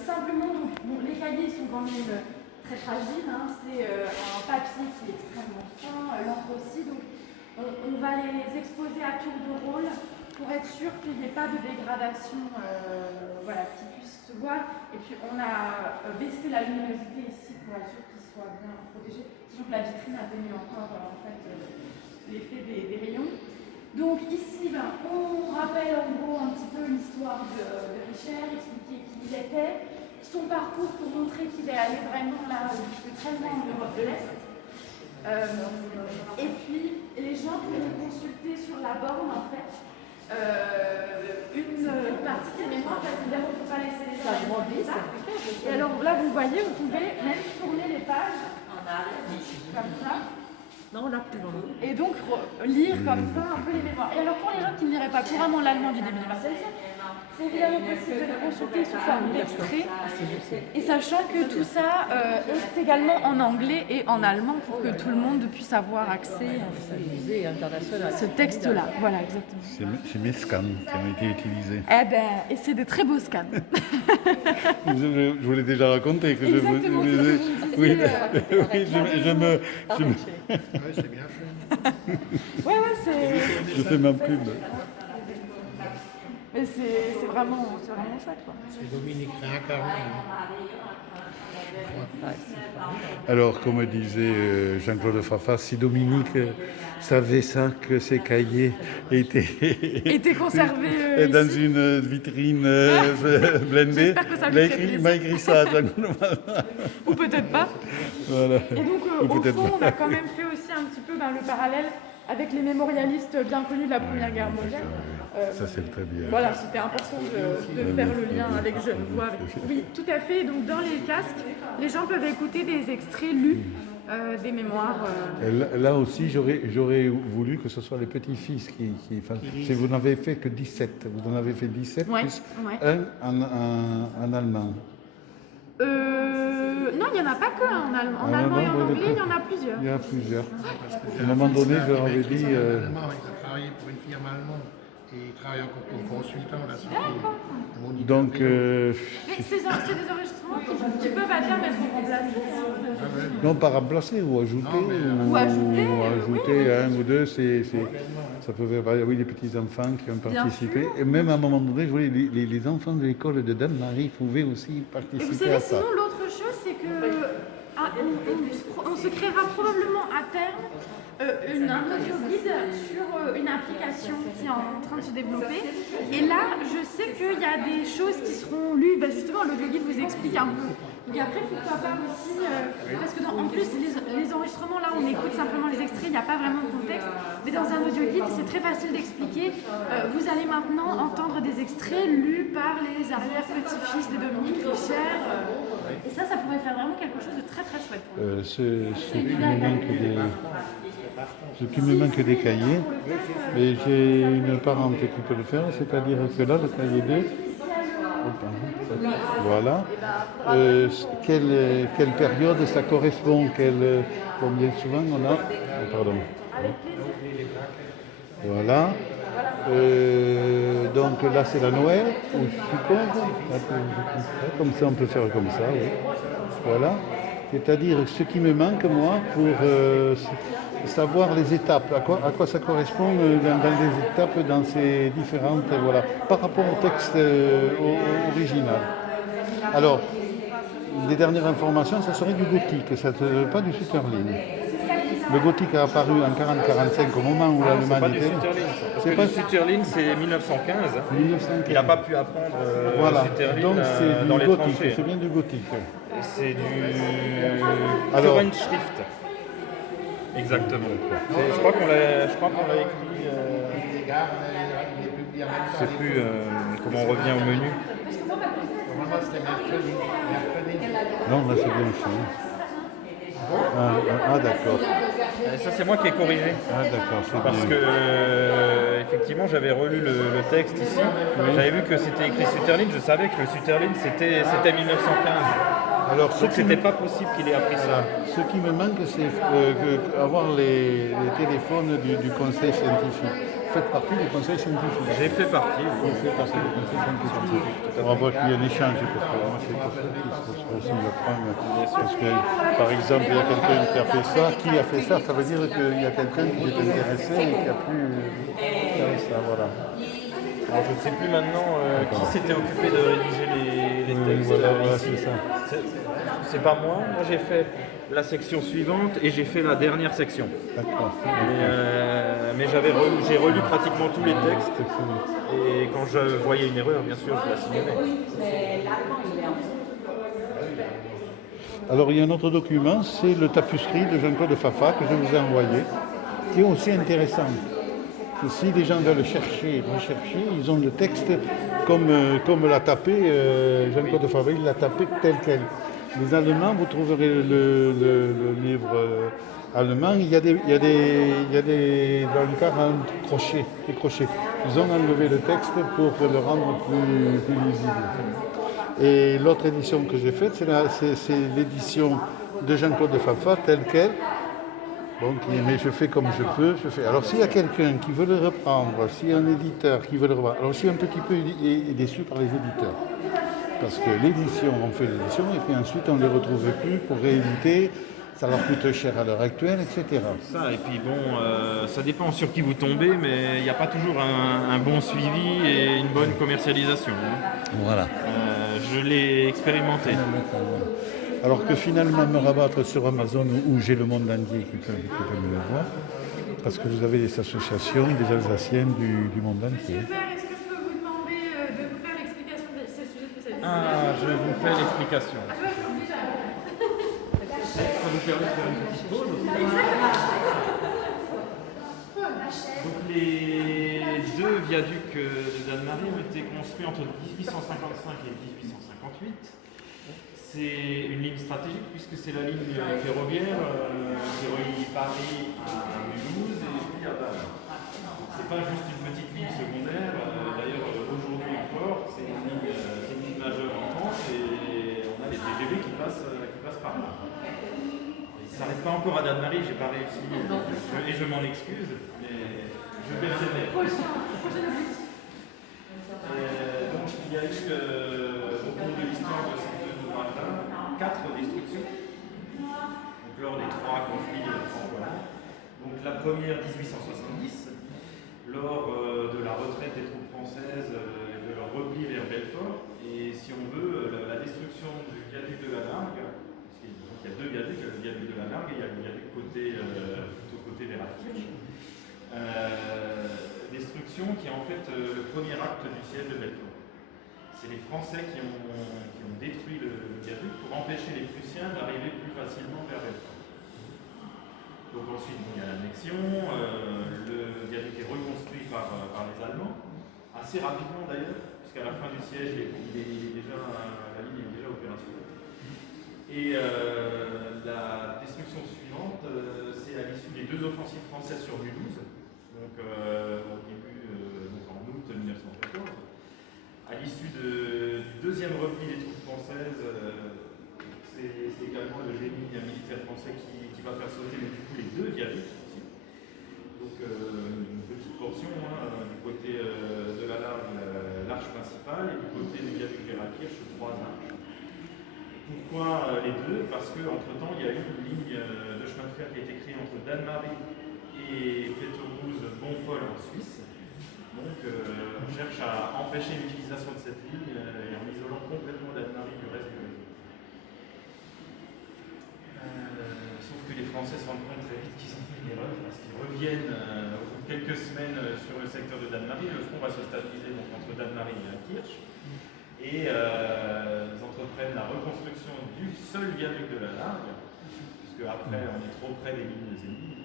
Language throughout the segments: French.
Simplement, donc, bon, les cahiers sont quand même très fragiles, hein. C'est un papier qui est extrêmement fin, l'encre aussi, donc on va les exposer à tour de rôle pour être sûr qu'il n'y ait pas de dégradation voilà, qui puisse se voir. Et puis on a baissé la luminosité ici pour être sûr qu'ils soient bien protégés, sachant que la vitrine atténue encore en fait, l'effet des rayons. Donc ici, on rappelle en gros un petit peu l'histoire de Richer, expliquer qui il était, son parcours pour montrer qu'il est allé vraiment là, très loin en Europe de l'Est. Et puis les gens pourront consulter sur la borne en fait une partie des mémoires, parce qu'évidemment on ne peut pas laisser les gens agrandir ça. Et alors là vous voyez, vous pouvez même tourner les pages comme ça. Non, là, plus loin. Et donc lire comme ça un peu les mémoires. Et alors pour les gens qui ne liraient pas couramment l'allemand du début du XXe siècle, c'est évidemment possible de les consulter sous forme d'extrait. Et sachant que tout ça est également en anglais et en allemand pour que tout le monde puisse avoir accès à ce texte-là. Voilà, exactement. C'est mes scans qui ont été utilisés. Eh ben, et c'est des très beaux scans. Je vous l'ai déjà raconté que Exactement, oui, je me Ouais, c'est bien fait. Ouais, c'est... je fais ma pub. Mais c'est vraiment chouette, quoi. C'est Dominique réincarné. Alors, comme disait Jean-Claude Fafa, si Dominique savait ça, que ses cahiers Étaient conservés dans ici. une vitrine blindée, J'espère que ça lui ferait il m'a écrit ça. Ou peut-être pas. Voilà. Et donc, Ou au peut-être fond, pas. on a quand même fait aussi un petit peu le parallèle avec les mémorialistes bien connus de la Première Guerre mondiale. Ça, c'est très bien. Voilà, c'était important de faire le lien avec Genevois. Oui, tout à fait. Donc, dans les casques, les gens peuvent écouter des extraits lus des mémoires. Là aussi, j'aurais voulu que ce soit les petits-fils qui fassent. Si vous n'avez fait que 17, vous en avez fait 17 Ouais, plus ouais. un en allemand. Non, il n'y en a pas qu'un en allemand. En allemand et en anglais, il y en a plusieurs. Il y en a plusieurs. À un moment donné, je leur avais dit. Allemand, il a travaillé pour une firme allemande et il travaille encore comme consultant là sur Donc, Mais c'est des enregistrements qui peuvent à terme être remplacés. non, pas remplacer ou ajouter. Ou ajouter, ou ajouter un ou deux, ça peut faire. Oui, les petits-enfants qui ont participé. Et même à un moment donné, je voulais, les enfants de l'école de Dame-Marie pouvaient aussi Et vous participer savez, à ça. sinon, l'autre chose, c'est que on se créera probablement à terme un audio guide sur une application qui est en train de se développer. Et là, je sais qu'il y a des choses qui seront lues. Justement, l'audio guide vous explique un peu. Et après, pourquoi pas aussi, parce que en plus, les enregistrements, là, on écoute simplement les extraits, il n'y a pas vraiment de contexte. Mais dans un audio guide, c'est très facile d'expliquer. Vous allez maintenant entendre des extraits lus par les arrière-petits-fils de Dominique Richer. Et ça pourrait faire vraiment quelque chose de très très chouette. Ce qui me manque des cahiers, mais j'ai une parente qui peut le faire, c'est-à-dire que là, le cahier 2, voilà, quelle période ça correspond, combien souvent on a, pardon, voilà, donc là c'est la Noël, ou Sukkot, comme ça on peut faire comme ça, oui. Voilà, c'est-à-dire ce qui me manque moi pour savoir les étapes, à quoi ça correspond dans les étapes, dans ces différentes, voilà, par rapport au texte original. Alors, les dernières informations, ça serait du gothique, pas du Sutherland. Le gothique a apparu en 40-45 au moment où l'Allemagne était. C'est pas Sutherland, c'est 1915. 1915. Il n'a pas pu apprendre Voilà, Sutherland donc c'est dans du les gothique, tranchées. c'est bien du gothique. C'est du Alors- Schrift. Exactement. Je crois qu'on l'a écrit. Je sais plus comment on revient au menu. Normalement, c'était mercredi. Non, là c'est bien fait. Ah, d'accord. Ça, c'est moi qui ai corrigé. Ah, d'accord, c'est Parce bien. que, effectivement, j'avais relu le texte ici. J'avais vu que c'était écrit Sutherland. Je savais que le Sutherland, c'était 1915. Alors, Donc, c'était pas possible qu'il ait appris ça. Ce qui me manque, c'est avoir les téléphones du conseil scientifique. faites partie du conseil scientifique. J'ai fait partie, oui. Vous faites partie du conseil scientifique. On va voir qu'il y a un échange, parce que moi, c'est pour ça qu'il faut aussi m'apprendre. Parce que, par exemple, il y a quelqu'un qui a fait ça. Qui a fait ça? Ça veut dire qu'il y a quelqu'un qui est intéressé et qui a pu faire ça, voilà. Alors, je ne sais plus maintenant qui s'était occupé de rédiger les textes. Voilà, ici. c'est ça. C'est pas moi. Moi, j'ai fait la section suivante et j'ai fait la dernière section. D'accord. Mais j'ai relu pratiquement tous les textes. Et quand je voyais une erreur, bien sûr, je la signalais. Alors, il y a un autre document, c'est le tapuscrit de Jean-Claude Fafa que je vous ai envoyé, qui est aussi intéressant. Que si les gens veulent chercher, rechercher, ils ont le texte comme l'a tapé Jean-Claude Fafa, il l'a tapé tel quel. Les Allemands, vous trouverez le livre allemand, il y a des brancards en crochet, des crochets. Ils ont enlevé le texte pour le rendre plus lisible. Et l'autre édition que j'ai faite, c'est l'édition de Jean-Claude Fafa, telle quelle. Bon, mais je fais comme je peux. Alors s'il y a quelqu'un qui veut le reprendre, s'il y a un éditeur qui veut le reprendre, alors je suis un petit peu déçu par les éditeurs. Parce que l'édition, on fait l'édition et puis ensuite on ne les retrouve plus pour rééditer. Ça leur coûte cher à l'heure actuelle, etc. Ça, et puis bon, ça dépend sur qui vous tombez, mais il n'y a pas toujours un bon suivi et une bonne commercialisation. Voilà. Je l'ai expérimenté. Alors que finalement me rabattre sur Amazon où j'ai le monde entier qui peut me le voir, parce que vous avez des associations, des Alsaciennes du monde entier. Super, est-ce que je peux vous demander de vous faire l'explication de ces sujets spécialisés? Ah, je vous fais l'explication. Ah, je suis obligée. Ça vous permet de faire une petite pause. Donc les deux viaducs de Dannemarie ont été construits entre 1855 et 1858. C'est une ligne stratégique puisque c'est la ligne ferroviaire qui relie Paris à Mulhouse et puis à Bâle. C'est pas juste une petite ligne secondaire. D'ailleurs, aujourd'hui encore, c'est une ligne majeure en France et on a les TGV qui passent par là. Ça n'arrête pas encore à Dannemarie, j'ai pas réussi et je m'en excuse, mais je persévère. Donc il y a eu au cours de l'histoire de ces deux ouvrages-là 4 destructions, donc lors des 3 conflits franco-allemands. Donc la première 1870, lors de la retraite des troupes françaises et de leur repli vers Belfort, et si on veut, la destruction du viaduc de la Largue. Il y a 2 viaducs, il y a le viaduc de la Largue et il y a le viaduc plutôt côté vers Arkirch. Destruction qui est en fait le premier acte du siège de Belfort. C'est les Français qui ont détruit le viaduc pour empêcher les Prussiens d'arriver plus facilement vers Belfort. Donc ensuite, il y a l'annexion, le viaduc est reconstruit par les Allemands, assez rapidement d'ailleurs, puisqu'à la fin du siège, la ligne est déjà opérationnelle. Et la destruction suivante, c'est à l'issue des 2 offensives françaises sur Mulhouse, donc en août 1914. À l'issue du deuxième repli des troupes françaises, c'est également le génie militaire français qui va faire sauter du coup les 2 viaducs aussi. Donc une petite portion du côté de la Largue, l'arche principale, et du côté du viaduc vers Arkirch, 3 arches. Pourquoi les 2? Parce qu'entre-temps, il y a eu une ligne de chemin de fer qui a été créée entre Dannemarie et Fetterrouze-Bonfol en Suisse. Donc on cherche à empêcher l'utilisation de cette ligne et en isolant complètement Dannemarie du reste du réseau. Sauf que les Français se rendent compte très vite qu'ils ont fait une erreur parce qu'ils reviennent au bout de quelques semaines sur le secteur de Dannemarie. Le front va se stabiliser donc, entre Dannemarie et Arkirch. Et ils entreprennent la reconstruction du seul viaduc de la Largue, puisque après on est trop près des lignes ennemies.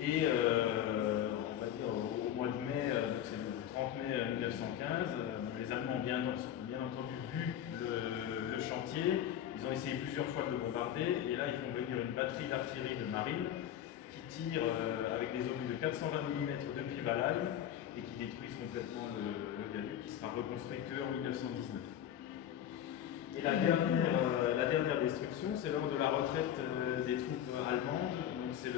Et on va dire au mois de mai, donc c'est le 30 mai 1915, les Allemands ont bien entendu vu le chantier. Ils ont essayé plusieurs fois de le bombarder, et là ils font venir une batterie d'artillerie de marine qui tire avec des obus de 420 mm depuis Valheim et qui détruisent complètement le viaduc qui sera reconstruit qu'en 1919. Et la dernière destruction, c'est lors de la retraite des troupes allemandes. Donc donc c'est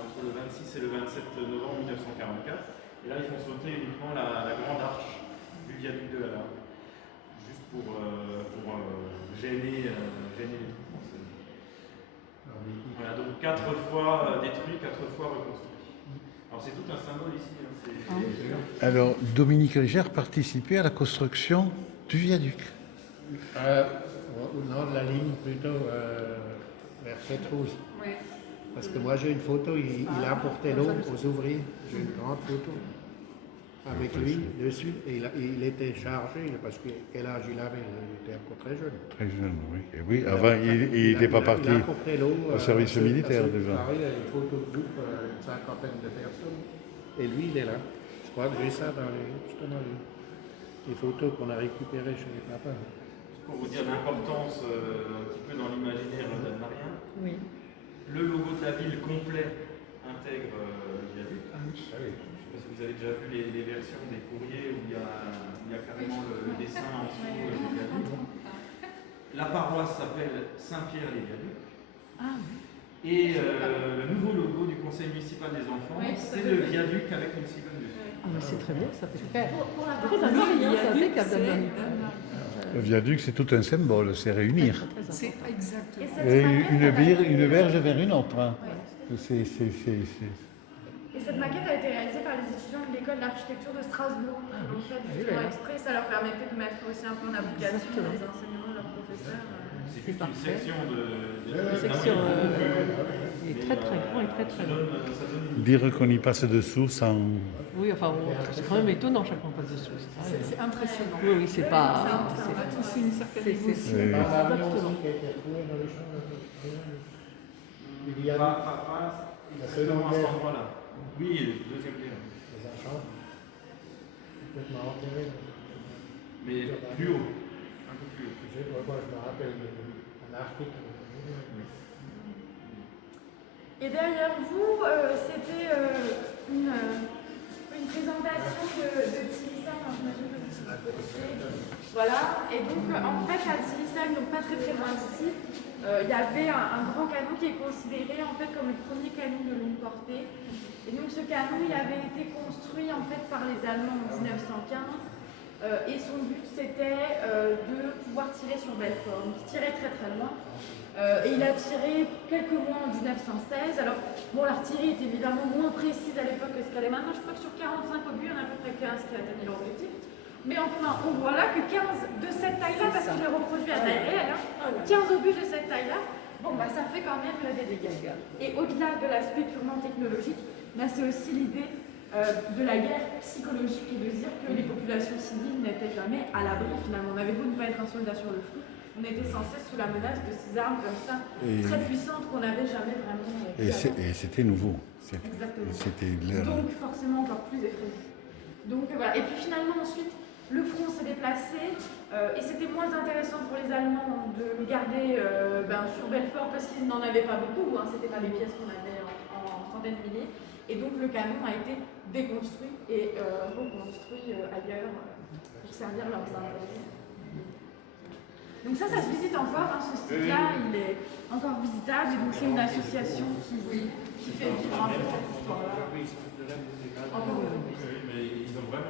entre le 26 et le 27 novembre 1944. Et là, ils font sauter uniquement la grande arche du viaduc de la Largue, juste pour gêner les troupes françaises. Voilà, donc 4 fois détruit, 4 fois reconstruit. Alors c'est tout un symbole ici. Alors, Dominique Riger participait à la construction du viaduc. Au nord de la ligne, plutôt vers Cette-Rousse. Ouais. Parce que moi j'ai une photo, il apportait l'eau aux ouvriers. J'ai une grande photo avec lui dessus. Et il était chargé, parce que quel âge il avait? Il était encore très jeune. Très jeune, oui. Et oui, avant, il n'était pas parti Il apportait l'eau au service militaire déjà. Pareil, il y a une photo de groupe, une cinquantaine de personnes. Et lui, il est là. Je crois que j'ai ça justement les photos qu'on a récupérées chez les papas. Pour vous dire l'importance un petit peu dans l'imaginaire dalmarien, Oui. le logo de la ville complet intègre le viaduc. Je sais pas si vous avez déjà vu les versions des courriers où il y a carrément le dessin en dessous du viaduc. La paroisse s'appelle Saint-Pierre-les-Viaducs. Et le nouveau logo du conseil municipal des enfants, c'est le viaduc avec une cigogne dessus. Ah, mais c'est très bien, ça fait super. Pour la Très partie bien, ça fait qu'à Le viaduc, c'est tout un symbole, c'est réunir. C'est Exactement. Et cette Et maquette, une berge vers une autre. Hein. Ouais. C'est- Et cette maquette a été réalisée par les étudiants de l'école d'architecture de Strasbourg. Donc ça, justement exprès, ça leur permettait de mettre aussi un peu en application les enseignements de leurs professeurs. C'est juste une parfait. section Une section il est très très grand et très très long. ça donne une Dire qu'on y passe dessous sans... Oui, enfin, c'est quand même étonnant chaque fois qu'on passe dessous. C'est impressionnant. Oui, oui, c'est pas. Ça a tous une certaine c'est- émotion. Oui. Exactement. Il y a pas exactement à cet endroit-là. Oui, deuxième guerre. des enchants complètement enterrés. Mais plus haut. Un peu plus haut. Moi, je me rappelle d'un article. Et derrière vous, c'était une présentation de Tilissam, j'imagine que vous connaissez. Voilà, et donc en fait à Tilissam, donc pas très très loin d'ici, il y avait un grand canon qui est considéré en fait comme le premier canon de longue portée. Et donc ce canon, il avait été construit en fait par les Allemands en 1915. Et son but c'était de pouvoir tirer sur Belfort. Donc il tirait très très loin. Et il a tiré quelques mois en 1916. Alors, bon, l'artillerie est évidemment moins précise à l'époque que ce qu'elle est maintenant. Je crois que sur 45 obus, il y en a à peu près 15 qui atteignent leur objectif. Mais enfin, on voit là que 15 de cette taille-là, parce qu'il est reproduit à taille réelle, hein, 15 obus de cette taille-là, bon, bah, ça fait quand même des dégâts. Et au-delà de l'aspect purement technologique, là, c'est aussi l'idée de la guerre psychologique et de dire que les populations civiles n'étaient jamais à l'abri, finalement. On avait beau ne pas être un soldat sur le front, on était sans cesse sous la menace de ces armes comme ça, très puissantes qu'on n'avait jamais vraiment vues avant. Et c'était nouveau. Exactement. C'était l'air. Donc forcément encore plus effrayant. Donc voilà. Et puis finalement ensuite, le front s'est déplacé et c'était moins intéressant pour les Allemands de le garder sur Belfort parce qu'ils n'en avaient pas beaucoup, hein, c'était pas les pièces qu'on avait en centaines de milliers. Et donc le canon a été déconstruit et reconstruit ailleurs pour servir leurs intérêts. Donc ça se visite encore, hein, ce site-là, il est encore visitable et donc c'est une association qui fait vivre un peu cette histoire-là. Encore aujourd'hui. Mais ils ont vraiment